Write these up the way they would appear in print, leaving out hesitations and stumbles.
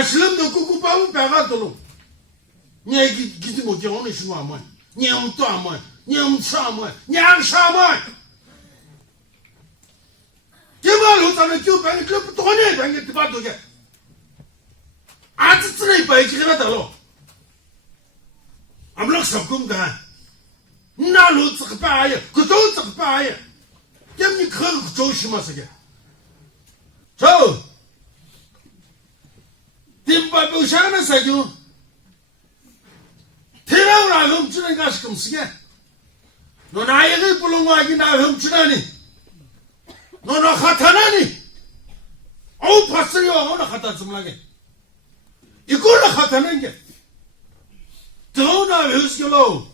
아슬람도 꾸꾸빠우 배가도록 얘기 기지 못 경험이 심하면 냠도 하면 냠사면 냥사면 개발로 사는 교반이 그 돈에 당게 뒤바도게 아주 쓰레기 바이지가 달로 암락 섭금가 나로 썩바야 그도 썩바야 때문에 그 조심하세요 저 뒷바보 샤나 사교 대라우라 훔치는 가시 금쓰게 너 나에게 불렁와기 나 훔치다니 너나 하타나니 어우 봤어요 어나 하타 좀 이걸로 하타는 게 더나 외우시길로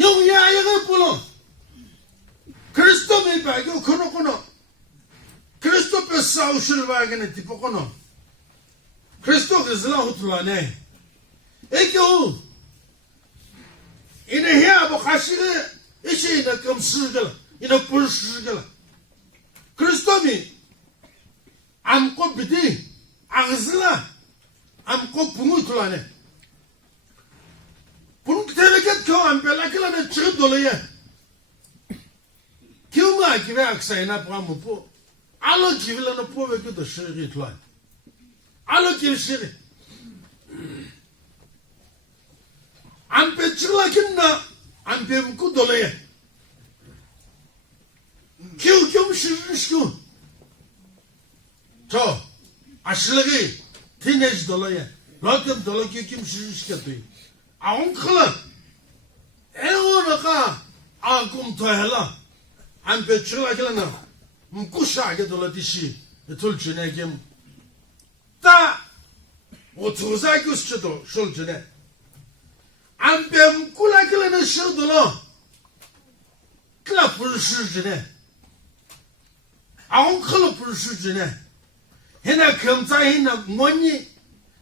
영야에게 불렁 그리스도 메바교 그노코노 그리스도 뺏사우실 바에게는 디포코노 그리스도 그슬라 후틀라네 에교 이네 해야 뭐 가시게 이시 나 금스글 이네 불스글 그리스도미 암고 비디 아그슬라 암고 붕우틀라네 붕테르게 교안 벨라킬라네 쮸돌레 교마 기베 악사이나 브라무포 알로 기빌라노 포베도 시리 툴라 알로 기시리 안페 칠라킨나 안페 묵고 돌레 교겸 시리시고 저 아실레기 티네지 돌레 로템 돌레 교겸 시리시게도 아옹클라 에오나가 아꿈 토헬라 안페 칠라킬라나 묵고샤게 돌레디시 툴주네겜 다 오투사이고 스쳐도 솔주네 안뱀 꿀라길라는 시도로 클라 불수지네 아웅클로 불수지네 해나 검사 해나 뭐니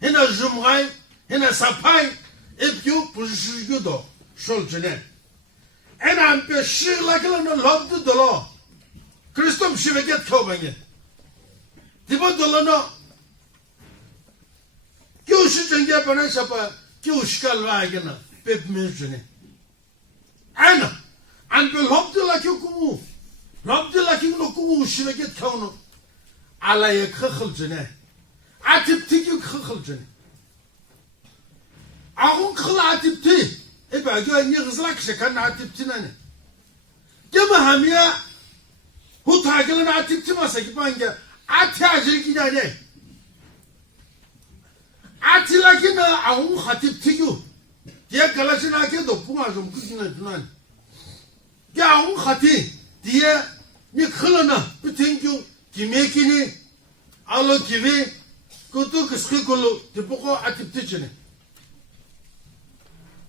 해나 줌가이 해나 사파이 에피오 불수지도 솔주네 에나 안뱀 시라길라는 럽드도로 그리스도 시베게 켜방에 디보돌로노 교시 정제 번에 샤파 교시갈라이게나 뵙면주네 아나 안벨 럽들라 교쿠무 럽들라 킹노 쿠무 시베게 켜노 알라에 크클주네 아팁티규 크클주네 아군 클 아팁티 에바교 니그슬락 셰칸 아팁티나네 게마하미야 후타길은 아팁티마사기 반게 아티아질기냐네 아틸라키나 아웅 하팁티규 디에 갈라시나게도 풍아 좀 그기나 주난 게 아웅 하티 디에 니 클러나 비팅규 기메키니 알로 기베 그것도 그스크콜로 디포코 아팁티치네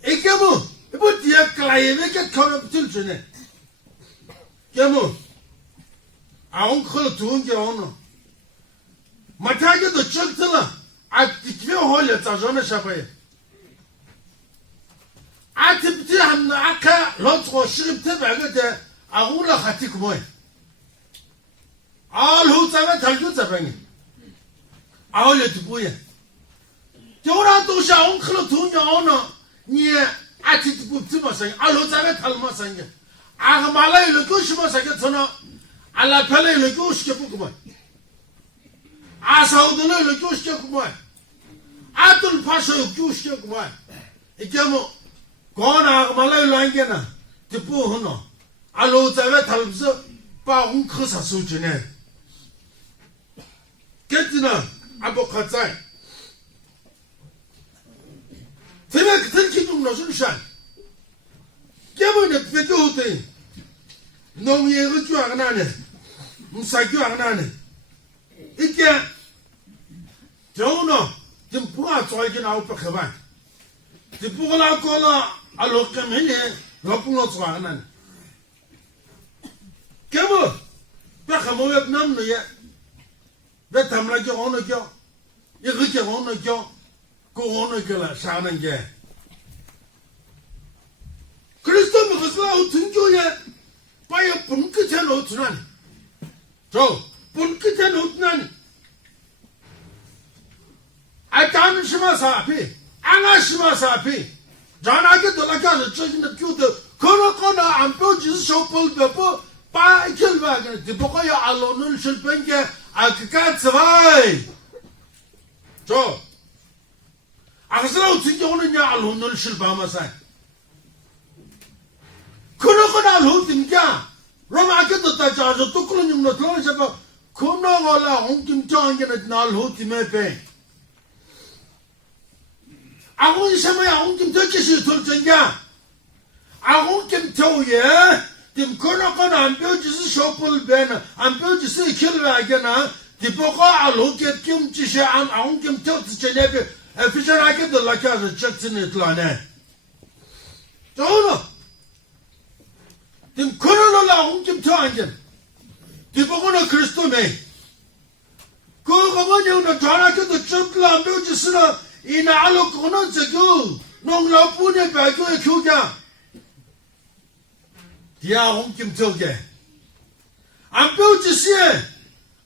이게뭐 이거 디에 클라이메게 커면 til주네 게뭐 아웅 클러 두은 게 오노 마타게도 쩔틀라 아티키베 홀레 자존에 샤바에 아티프티 함나 아카 로츠고 시립테 바게데 아울라 하티 쿠모에 알후자가 달주 자방이 아울레 두부에 저라 도샤 온클로 두냐 오너 니 아티티부 츠마상 알후자가 달마상게 아가말라이 르쿠시마상게 저나 알라 펠레 르쿠시게 부쿠모 아사우드네 르쿠시게 쿠모에 아tul 파셔 규시게 쿠모에 이게 뭐 거나 말라이 랑게나 디부 호노 알후자가 달브서 빠웅 크사 수준에 게티나 아보카자이 제가 그들 기둥 넣어준산 깨보이네 빼겨오더니 농예가 쭈악나네 무사교 악나네 이게 저우노 지금 부가 좋아하긴 아웃 박해봐 지부가 나거나 알로케면에 러풍로 좋아하나네 깨보 빼가모역 남노예 왜 담라게 오너겨 이거게 오너겨 그 오너겨라 사는 게 그리스도 먹었어 등교에 빠여 본 끝에 놓으나니 저 본 끝에 놓으나니 Amshimasapi, Anashimasapi, Janaki the Laka, the church in the Kuta, Korokona, and Purchase Shopul Pepo, by Kilwagon, the Bokoya Alonul Shilpenke, Akatsavai. So, I slow to Yonia Alonul Shilbama side. Korokona Lutinka, Roma get the Taja, the Tukulum, the Tlonishapa, Kunola, Honkim Tong, and Nal Hutimepe. I won't say my own Turkish Tultanga. I won't tell you, Tim Konokan and Burgess Shopul Ben and Burgess Kilwagana, the Boko Alo get Kim Chisha and I won't tell the Genevieve, and Fisher I get the Laka the Jackson at Lane. Don't Tim Konola won't give Tangan. The Bogona Christo May. Go on, the Tanaka, the Chukla, Burgess. In all corners ago, no Lapune Bago Kuga. Dia Honkim Toge. I'm built to see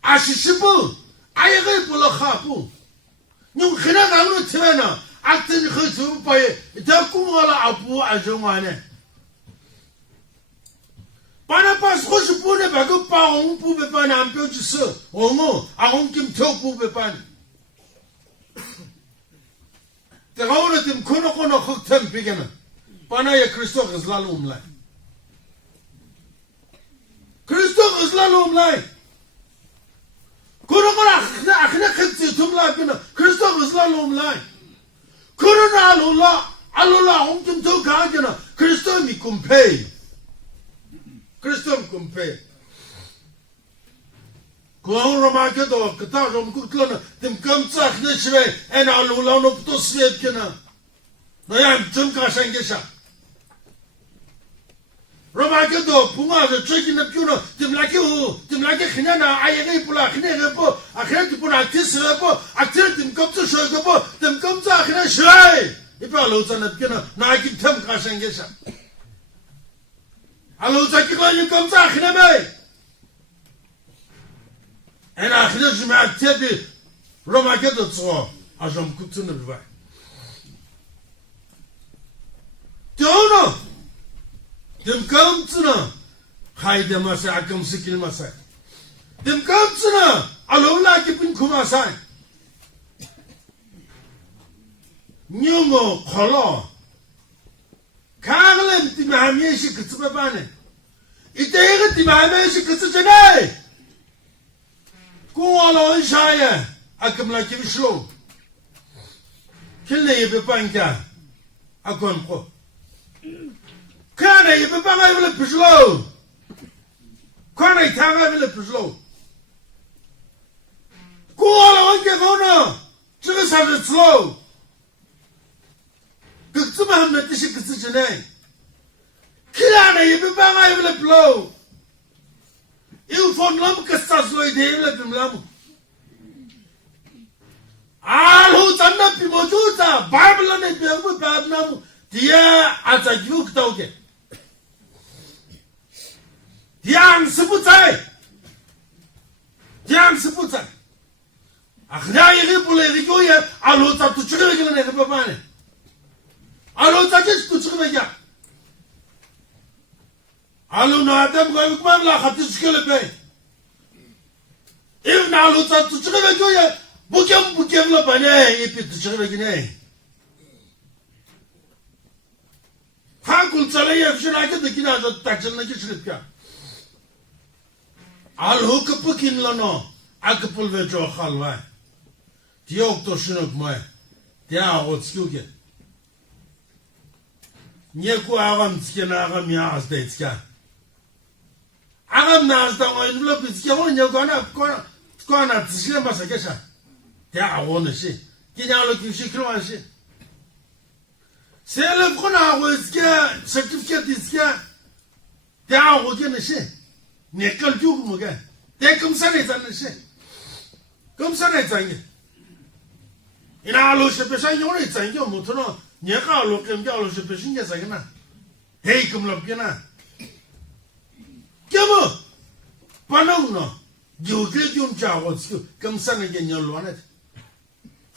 Ashishibu. I have a hapu. No Hina Tena, acting Hutu by Takumala Abu Ajumane. Panapas Hoshipune Bago Pao Pubepan, I'm built to see. Oh no, I won't give Topu Bepan. The whole of them Konokono hooked them beginner. Panaya Christoph is Lalum line. Christoph is Lalum line. Konokona Aknakati Tumla, Christoph is Lalum line. Korona Alula, Honkim to Gagana, Christoph me compay. Christoph compay. Go market or Katam Kutlana, them come Zach Nishway, and I'll learn up to sleep. I am Tunka Shangisha. Romakedo, Puma, the chicken of Puno, them like Hinana, I ain't Pula, I can't put a kiss lepo, I tell them come to Shogopo, them come Zach Nishway. If I lose on a Puna, now I keep Tunka Shangisha. I lose like you come Zach Name. And I hear my teddy Romakedo saw as I'm cooking the river. Don't know. Them come to know. Hide them as I come sick in my side. Them come to know. I don't like it in Kumasai. Nyumo, Holo. Carlin, the Mahameshi Kutsubane. It ain't the Mahameshi Kutsubane. Go on, Shire. I come like you slow. Kill the Banka. I can't go. Can I be Banga will slow? Can I tell a slow? Go on, get on. Just have it slow. Good to my medication. Kill I be Banga will blow. You found Lamcastas like the Lam. All who's under Pimojuta, Bible and the Babnam, dear as a Duke Doge. Diang Siputai. Diang Siputai. Akhna Ripple Rigoya, I looked up to Children and Babane. I looked at it to Children. I don't know them going to Mamla to Skelepe. If now looks up to Children, Bukem Bane, if it's Children. How could Salaya should I get the Kina of Taxan like a slipka? I'll hook a book in Lano, Acapul Vejo Halway. The Octoshun of my, the hour skill get. Nieku Aram Skinaram Yas Dateska. Aram Nasda envelope is going, you're gonna at the Slimbas Agesha. There I want to see. Get out of you, she can see. Say, look, I was certificate is here. There I will get a shit. Nickel Jugum again. There comes Senate and the shit. Come Senate and in our lordship, I know it's a young Motono. Niaka look and Gallowship is in yes, I can. Hey, come look, Gana. Gamo Panono. You get your job, what's you? Come Senate again, you'll want it.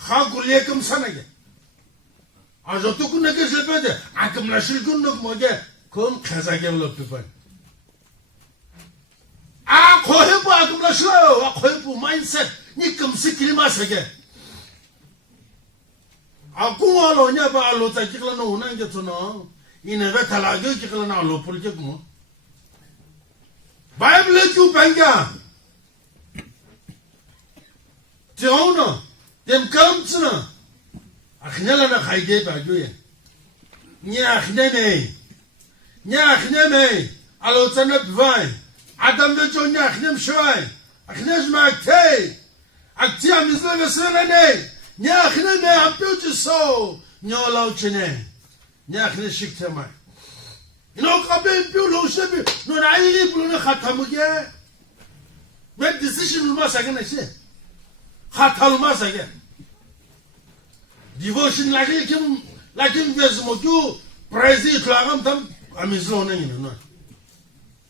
하고리에 금산하게 아저도 끝나게 실패돼 아금나 실근nok 뭐게 그럼 가사게 올라피반 아 거해부 아금나 실어요 아 거해부 마인셋 니 금스킬 마사게 아 공화로 냐바 알로 자기글나 오는 게 저는 이네 왜 달라게 기글나 알로 풀게 뭐 바이블에 주 반가 저는 dem kamtsna akhnala na khayde ba joye nya khneme alo tsana bvay adam de jo nya khnem shvay akhnej makte aktia mizle veselene nya khneme ampuch so nyolo chene nya khne shiktema ino qabe pu lo shebi no nayi pu no khatamuge me decision ma sagene she khatalmaz again. Devotion like him Vesmoju, Praise Klagam Tam, Amizlone.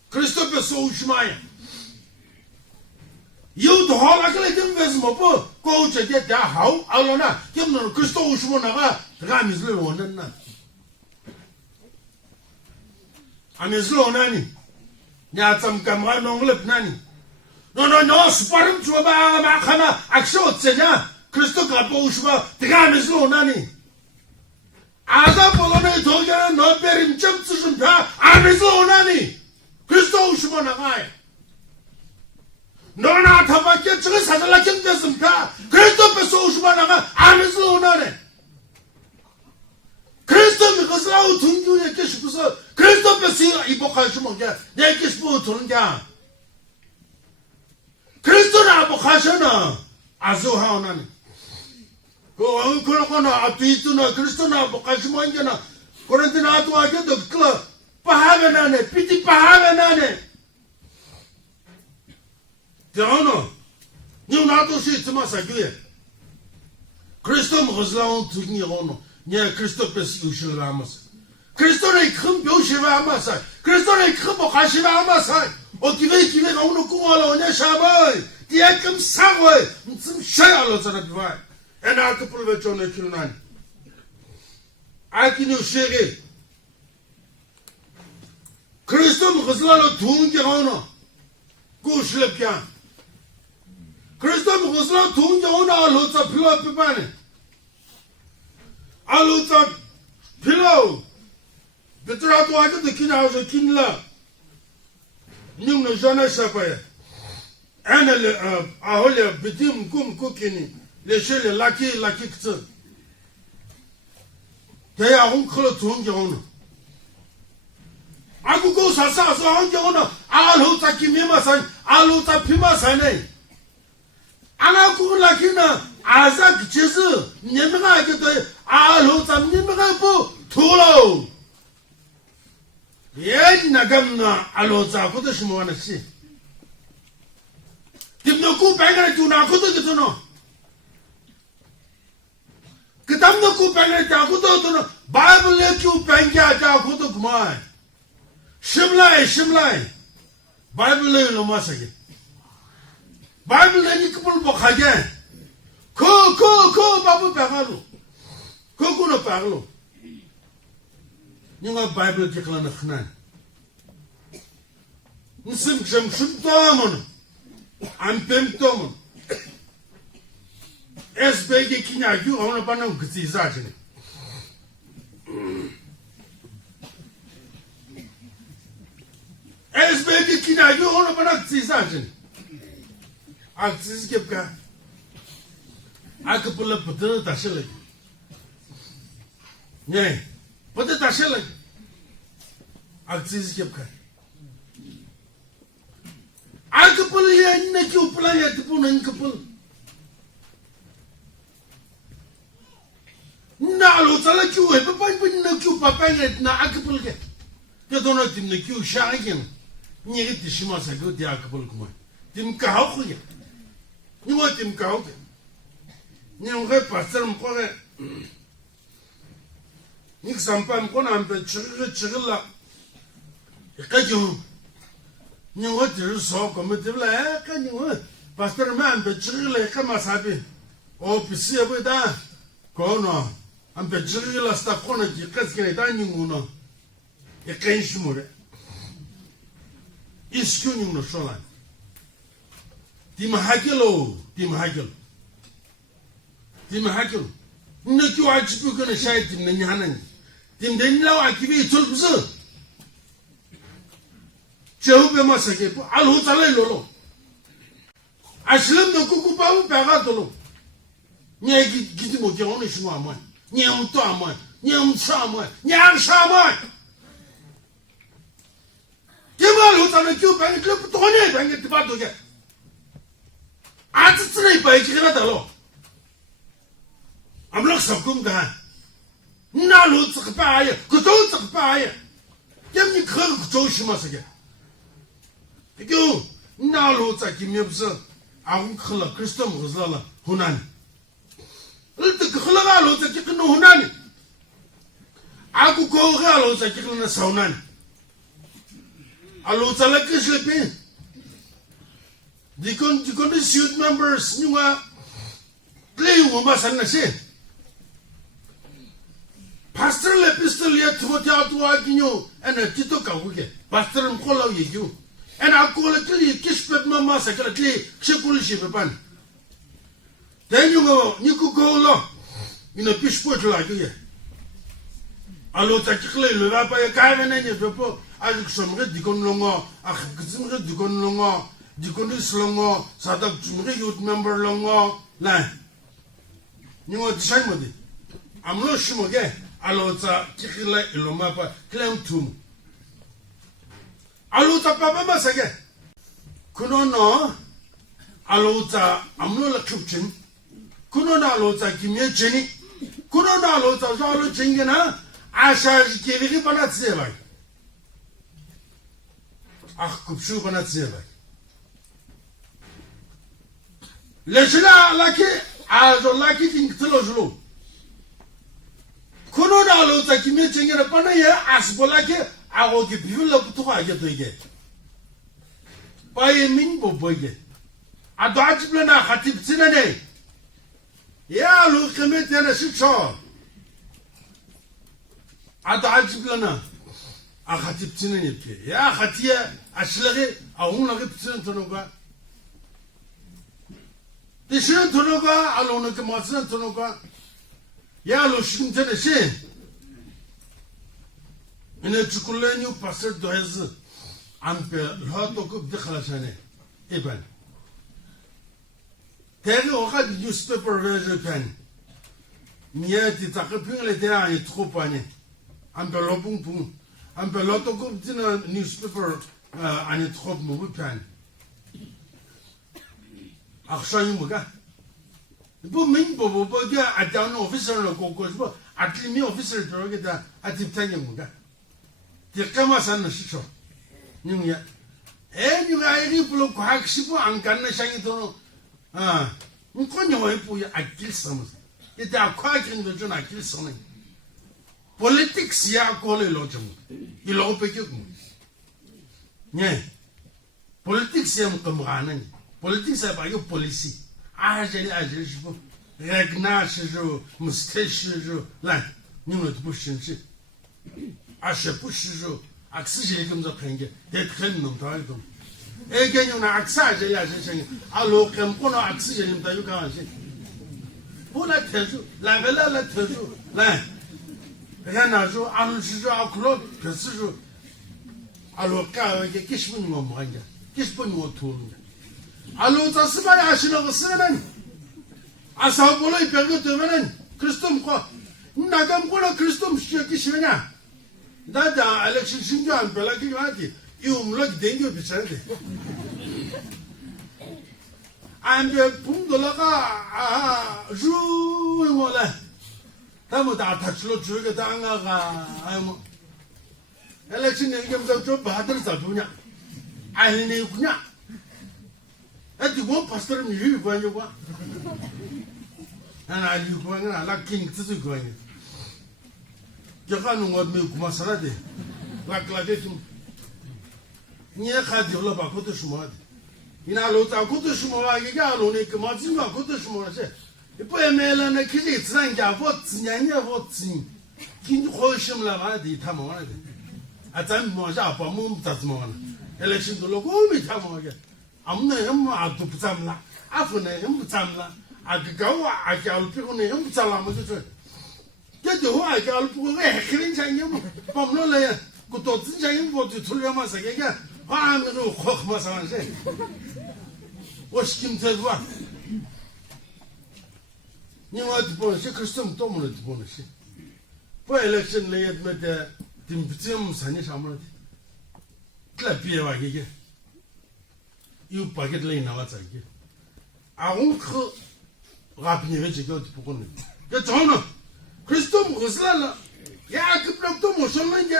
Christopher Souchmaya. You to haul like him Vesmopo, go to get that how, Alona, give no Christo Ushmona, Ramizlone. Amizlone. Yatsam Kamran lip nanny. No, sparm to a Mahama, Axo Sena, Christo Caposhma, the Gam is low nanny. Ada Polone Toga, not bearing jumps and I'm his low nanny. Christo Shmona. No, not have I get to this as a lakin doesn't car. Christopher Soshmana, I'm his low nanny. Christopher because now to you, Christopher see Ibokashmoga, Yakish Putunga. Christona Bokashana, Azuhanan. Go on, Kurokona, Apituna, Christona Bokashmangana, Corentina to I get the club, Pahavanane, Pity Pahavanane. The honor, you not to see Tomasagua. Christom was long to Nirono, near Christopus Usual Ramos. Christone Kumbushiramasa, Christone Kumbokashiramasai. Okive ono kumalo ne shabai diakam sawe mtsum shayalo zana bivai ena akupul vechone kilnan akinu shege Christom ghazlalo tungi ono kushlepya Christom ghazlalo tungi ono alotsa pilo pipane alotsa pilo betrato akde kinazo kinla Nous ne jamais sapaya. Un a holé bitim kum kukini. Les chez les laki kts. Taya hunklo tungirono. Agugo sasa so hungirono. Alu takimima san. Alu tapima sane. Ana ku lakina azak chizu. Nyemga kete alu tam nyemga po tulo. Yet Nagamna Aloza Kudashmona si. Did no coup banger to Nakuto to know. Kitam no coup banger Takuto to know. Bible let you banga Takuto Kumai. Shimlai. Bible no massage. Bible any couple book again. Ko Babu Pagalo. Kokuno Pagalo. You have Bible Jacqueline of Nan. Sim Domon. I'm Pemtomon. As Baby Kina, you own a banana with his agony. As Baby Kina, you own a banana with his agony. I'll skip car. I could pull up a third Tashilly. Nay. But the Tashela Axis Kipka. I could pull here in the two play at the Punan couple. Now, it's like you, but I wouldn't know you, Papa, yet now I could pull it. You don't know Tim the Q shagging. Near it, the Shimas a good Yakapulkuma. Tim Kauki. You want Tim Kauki? You have Pastor Mkore. Nick Sampan Konam, the Chirilla. You what you saw committed like, can you? Pastor Man, the Chirilla Kamasabi. office ya beda kono am be jigila sta kono ki kaskene da nyunguno e kenshimure iskyu nyunguno sholan timahakelo ne ki wajibu kana shaitin nan yanan tim den lawa kibi tulbzu Jehova masake alhu talai lolo aslam de kuku babu pega tolo nye gidi mo ke onu shimo amon nye mto amon nye mtsa amon nye arsha amon kema alhu talai kyu pega klip tone dange tiba doge ati tsne bai kira dalo amlok sabkum ga na lu tspa ya kuto tspa ya kem ni khag kuto shimo sake Ego, nalo taki mebza, aun khla Kristo muzlala hunani. Ulta khla galo taki kno hunani. Aku ko galo taki kno saunani. Alo tala kislepe. Dikon youth members nyunga play woma sanna se. Pastor le pistol ya tmotia tuwa kinyo ena tito kawuke. Pastor mkola yegu. En I call it clear, Kishpet Mamma, Secretary, Shikulishi Papan. Then you could go law in a fish port like you. I look at the Lapa, a carving and your people. I look some red Dicon Longo, a Dicon Longo, Diconis Longo, Sadak youth member Longo, line. You know what the shame with it? I'm not sure again. I look at Kikila Ilomapa, claim tomb. Aluta papa masage kuno no aluta amno la chupchin kuno na aluta kimye cheni kuno na aluta zalo chingena asha keviri bana tseva kupshu bana tseva lejna laki azo laki tingtlo zlo kuno na aluta kimye chingena bana ya asbolaki Ago ki bivula putuka aja toige. Paye minbo boige. Ado ajiblana khatib tsinane. Ya lu kemete na shicho. Ado ajiblana a khatib tsinane pye. Ya khatia ashlage aun lage tsin tonoga. Tishin tonoga alona ke matsan tonoga. Ya lu shintene shin. In a Chukulanyu pastor does ampe Lotoko de Khalashane. Eben. Tell you what newspaper version pen. Yet it's a couple of days troupane. Ampe Lopum, Ampe Lotoko dinner newspaper and a trop movie pen. Akshamuga. The booming Bobo Boga at down officer of Kokosbo, at me officer to at the Tanyamuga. The Kamasan Shisho. Nuya. And you are able to hack Shipo and Kana Shangitono. Nkonyo, I kill some. It are quite in the John, I kill something. Politics, ya call a logum. You lope you. Nay. Politics, yam comranen. Politics are by your policy. Agile, Ragnash, mustache, land. You know, bush and shit. Ashe pushijo aksije comme ça prenge det khem non taidom e genyo na aksaje ya shen alo kem kono aksije nim tayu kan shen bona tezu la vela la tezu la yana jo anu shijo aklo kesijo alo ka ke kishmun mo manga kishpun mo tulu alo tasba ya shino gsenan asa bolo ipego tevenan kristum ko nagam kono kristum shiki shina Dada election Shinjan Belaki Vati, you look danger beside it. And the Pundolaga, Jumola, Tamuta Tachlo Chugatanga, I'm election in games of Batter Sadunya. I knew Kunya. That you won't pastor me when you want. And I knew going, I like King to going. Jaganu what milk masarade, like him. Near Hadio Bakoto Shumad. In our lot, I could to Shumaga, Nick Mazima, Koto Shumase. 不也没了那，可是自然家我自然也我自然，今好什么了嘛的他忙了的，啊咱忙下把忙咋子忙呢？来新都了我没他忙的，啊我们那嘛都不咱们了，啊不那不咱们了，啊个搞啊家了，比如那不咱了嘛就是，这就话家了，不过哎可能像你们把我们来，我到之前我就出来嘛啥个个，啊那个活嘛啥玩意？我是今天说。你话的不能些，可是这么多么的不能些。不election来也没得，对不这么三年上么的，来别话一个，有把个来那么在个，啊我可，啊别人这个不可能，这怎么？可是这么回事了，呀个不能这么说人家，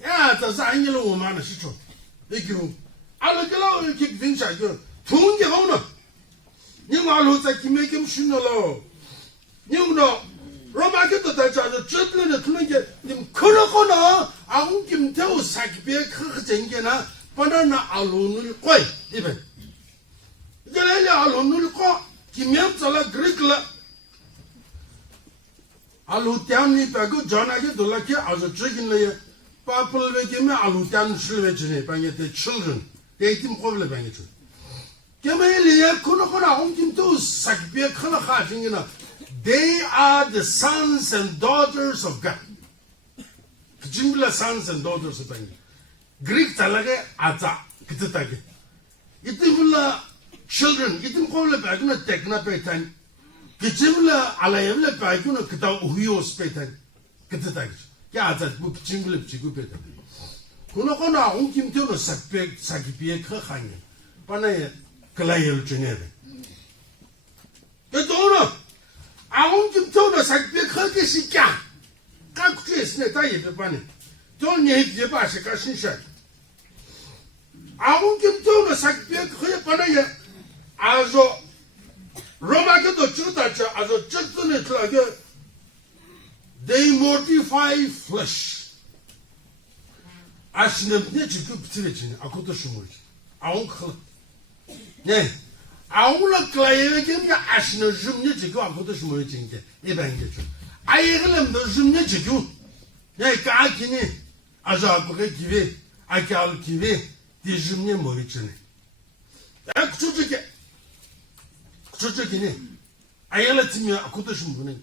呀这是俺家的我妈的事情，那个，俺那个老一个平下个，同一方呢，你马路在前面给训了喽。你们呢？罗马给到大家就绝对的，可能就你们可能好呢，啊，我今天我三个别可真个呢，把那阿鲁努怪一本，原来阿鲁努怪，今天做了这个了，阿鲁店里边个叫那个多了去，啊是最近了，把不了给么阿鲁店吃了去呢，把人的 children， 给他们过来把人去，给么里可能好呢，我今天三个别可能哈真个呢。They are the sons and daughters of God. Kjimbla sons and daughters of God. Greek talaga aza kita tage. Itimla children, itim kawla baguna tekna petan. Kjimbla alayevla baguna kita uhiyos petan. Kita tage. Kya aza bu kjimbla bchigu petan. Kuna kona onkim tyono sakpek sakipiye khanye. Pana kalayel chenere. Etono.啊，我们走到山边可给是讲，俺这是呢，咱也别办呢，到年底把是个新鲜。啊，我们走到山边可以把那些，啊说，罗马个都知道这，啊说这真的那个 ，they mortify flesh。啊是呢，那这个不这个钱，啊可多什么钱，啊我可，呢。啊，我那个因为今天还是那人民这个啊，可都是没有经验，一般的就，啊一个人都人民这个，那干起呢，啊是不给机会，啊搞了机会，对人民没有经验，啊说这个呢，啊一个人怎么样，可都是没有呢。